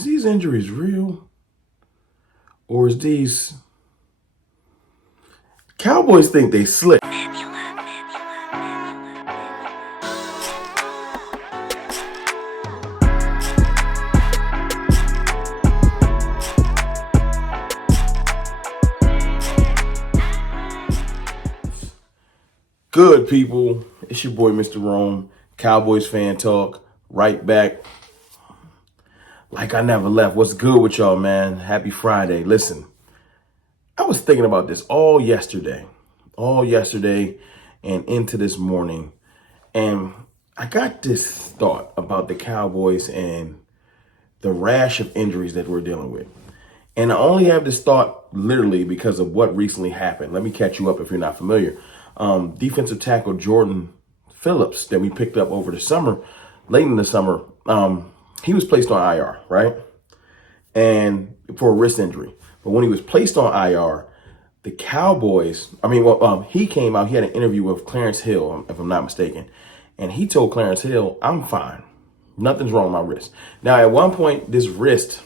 is these injuries real? Or is these Cowboys think they slick? Good people, it's your boy Mr. Rome, Cowboys fan talk, right back like I never left. What's good with y'all, man? Happy Friday. Listen, I was thinking about this all yesterday and into this morning. And I got this thought about the Cowboys and the rash of injuries that we're dealing with. And I only have this thought literally because of what recently happened. Let me catch you up if you're not familiar. Defensive tackle Jordan Phillips that we picked up over the summer, late in the summer, he was placed on IR, right? And for a wrist injury. But when he was placed on IR, the Cowboys, he came out, he had an interview with Clarence Hill, if I'm not mistaken. And he told Clarence Hill, I'm fine. Nothing's wrong with my wrist. Now, at one point, this wrist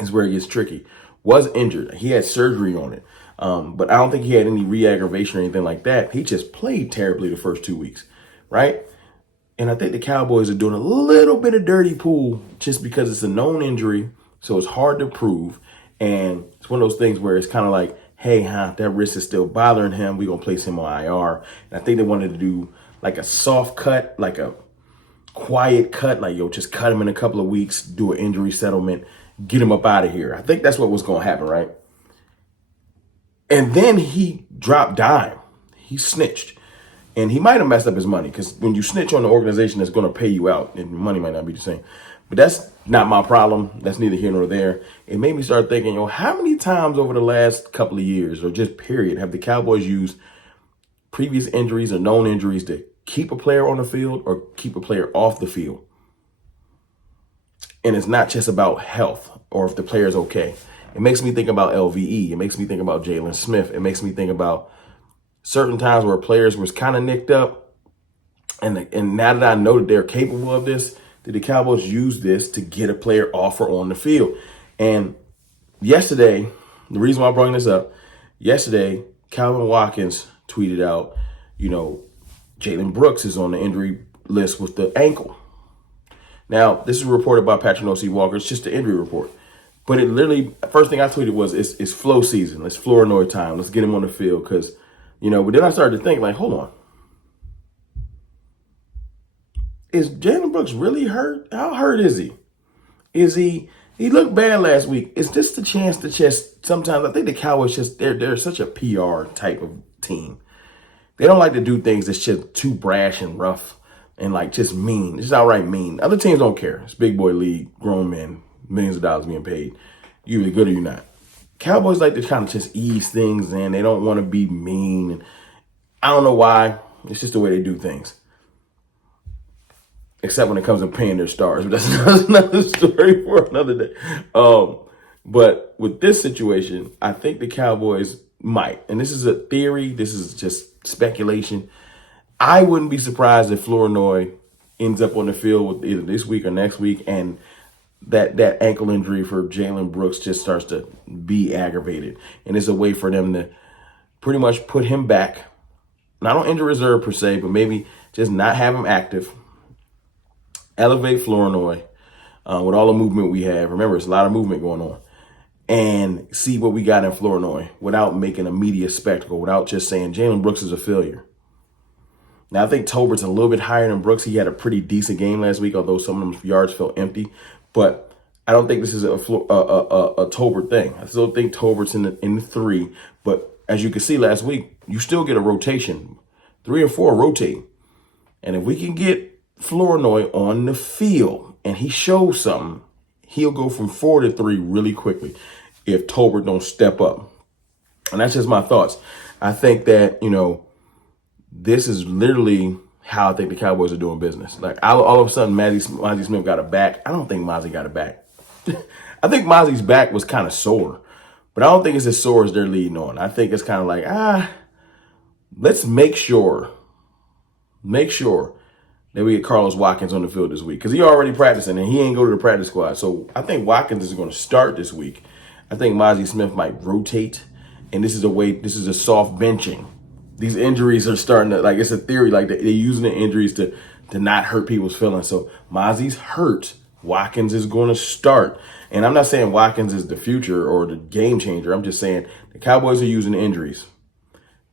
is where it gets tricky. Was injured. He had surgery on it. But I don't think he had any re-aggravation or anything like that. He just played terribly the first 2 weeks, right? And I think the Cowboys are doing a little bit of dirty pool just because it's a known injury, so it's hard to prove. And it's one of those things where it's kind of like, hey, that wrist is still bothering him. We're going to place him on IR. And I think they wanted to do like a soft cut, like a quiet cut, like, just cut him in a couple of weeks, do an injury settlement, get him up out of here. I think that's what was going to happen, right? And then he dropped dime. He snitched. And he might have messed up his money because when you snitch on the organization that's going to pay you out, and money might not be the same. But that's not my problem. That's neither here nor there. It made me start thinking, how many times over the last couple of years or just period have the Cowboys used previous injuries or known injuries to keep a player on the field or keep a player off the field? And it's not just about health or if the player's okay. It makes me think about LVE. It makes me think about Jalen Smith. It makes me think about certain times where players was kind of nicked up. And now that I know that they're capable of this, did the Cowboys use this to get a player off or on the field? And yesterday, the reason why I brought this up, yesterday, Calvin Watkins tweeted out, Jalen Brooks is on the injury list with the ankle. Now, this is reported by Patrick O.C. Walker. It's just the injury report. But it literally, first thing I tweeted was, it's flow season. It's Flournoy time. Let's get him on the field. Because, but then I started to think, like, hold on. Is Jalen Brooks really hurt? How hurt is he? He looked bad last week. Is this the chance to just, sometimes I think the Cowboys they're such a PR type of team. They don't like to do things that's just too brash and rough and like just mean. It's outright mean. Other teams don't care. It's big boy league, grown men. Millions of dollars being paid. You either good or you're not. Cowboys like to kind of just ease things in. They don't want to be mean. And I don't know why. It's just the way they do things. Except when it comes to paying their stars. But that's another story for another day. But with this situation, I think the Cowboys might. And this is a theory. This is just speculation. I wouldn't be surprised if Flournoy ends up on the field with either this week or next week and that ankle injury for Jalen Brooks just starts to be aggravated. And it's a way for them to pretty much put him back, not on injury reserve per se, but maybe just not have him active, elevate Flournoy with all the movement we have. Remember, it's a lot of movement going on. And see what we got in Flournoy without making a media spectacle, without just saying Jalen Brooks is a failure. Now, I think Tobert's a little bit higher than Brooks. He had a pretty decent game last week, although some of them yards felt empty. But I don't think this is a Tolbert thing. I still think Tolbert's in the 3. But as you can see last week, you still get a rotation. 3 or 4 rotate. And if we can get Flournoy on the field and he shows something, he'll go from 4 to 3 really quickly if Tolbert don't step up. And that's just my thoughts. I think that, this is literally how I think the Cowboys are doing business. Like all of a sudden, Mozzie Smith got a back. I don't think Mozzie got a back. I think Mozzie's back was kind of sore, but I don't think it's as sore as they're leading on. I think it's kind of like, let's make sure that we get Carlos Watkins on the field this week because he already practicing and he ain't go to the practice squad. So I think Watkins is going to start this week. I think Mozzie Smith might rotate, and this is a soft benching. These injuries are starting to, like, it's a theory, like they're using the injuries to not hurt people's feelings. So Mozzie's hurt. Watkins is going to start. And I'm not saying Watkins is the future or the game changer. I'm just saying the Cowboys are using the injuries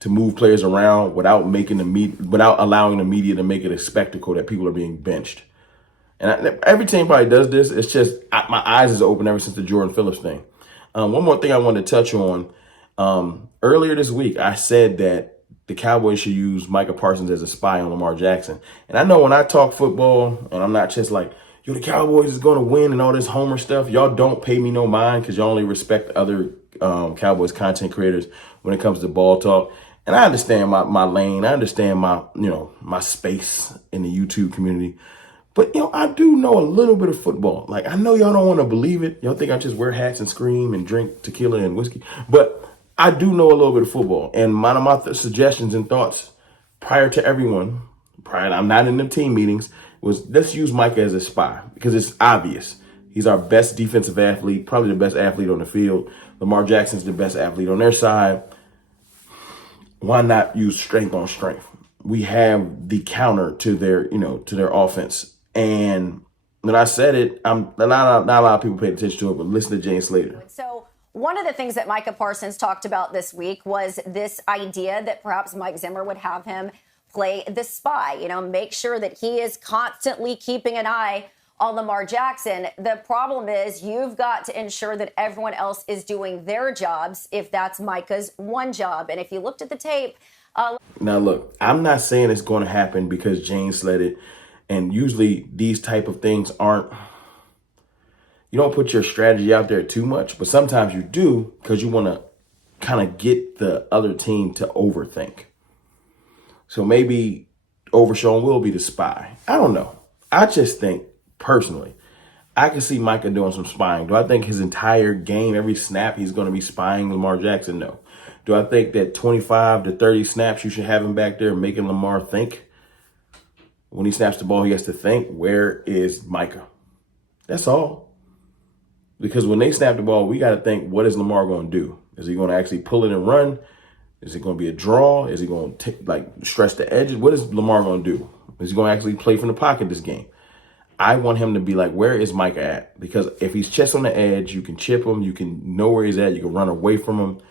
to move players around without allowing the media to make it a spectacle that people are being benched. And every team probably does this. It's just my eyes is open ever since the Jordan Phillips thing. One more thing I wanted to touch on. Earlier this week, I said that the Cowboys should use Micah Parsons as a spy on Lamar Jackson. And I know when I talk football, and I'm not just like, yo, the Cowboys is going to win and all this homer stuff, y'all don't pay me no mind because y'all only respect other Cowboys content creators when it comes to ball talk. And I understand my lane. I understand my space in the YouTube community. But, I do know a little bit of football. Like, I know y'all don't want to believe it. Y'all think I just wear hats and scream and drink tequila and whiskey. But I do know a little bit of football. And one of my suggestions and thoughts prior to I'm not in the team meetings, was let's use Micah as a spy because it's obvious. He's our best defensive athlete, probably the best athlete on the field. Lamar Jackson's the best athlete on their side. Why not use strength on strength? We have the counter to their offense. And when I said it, not a lot of people paid attention to it, but listen to Jane Slater. So one of the things that Micah Parsons talked about this week was this idea that perhaps Mike Zimmer would have him play the spy, make sure that he is constantly keeping an eye on Lamar Jackson. The problem is you've got to ensure that everyone else is doing their jobs if that's Micah's one job. And if you looked at the tape. Now, look, I'm not saying it's going to happen because Jane said it. And usually these type of things you don't put your strategy out there too much, but sometimes you do because you want to kind of get the other team to overthink. So maybe Overshawn will be the spy. I don't know. I just think, personally, I can see Micah doing some spying. Do I think his entire game, every snap, he's going to be spying Lamar Jackson? No. Do I think that 25 to 30 snaps you should have him back there making Lamar think? When he snaps the ball, he has to think, where is Micah? That's all. Because when they snap the ball, we got to think, what is Lamar going to do? Is he going to actually pull it and run? Is it going to be a draw? Is he going to stretch the edges? What is Lamar going to do? Is he going to actually play from the pocket this game? I want him to be like, where is Micah at? Because if he's chest on the edge, you can chip him. You can know where he's at. You can run away from him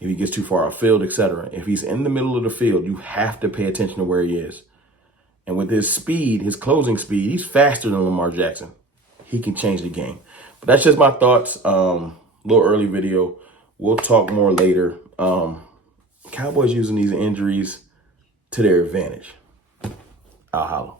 if he gets too far off-field, etc. If he's in the middle of the field, you have to pay attention to where he is. And with his speed, his closing speed, he's faster than Lamar Jackson. He can change the game. But that's just my thoughts. Little early video. We'll talk more later. Cowboys using these injuries to their advantage. I'll holla.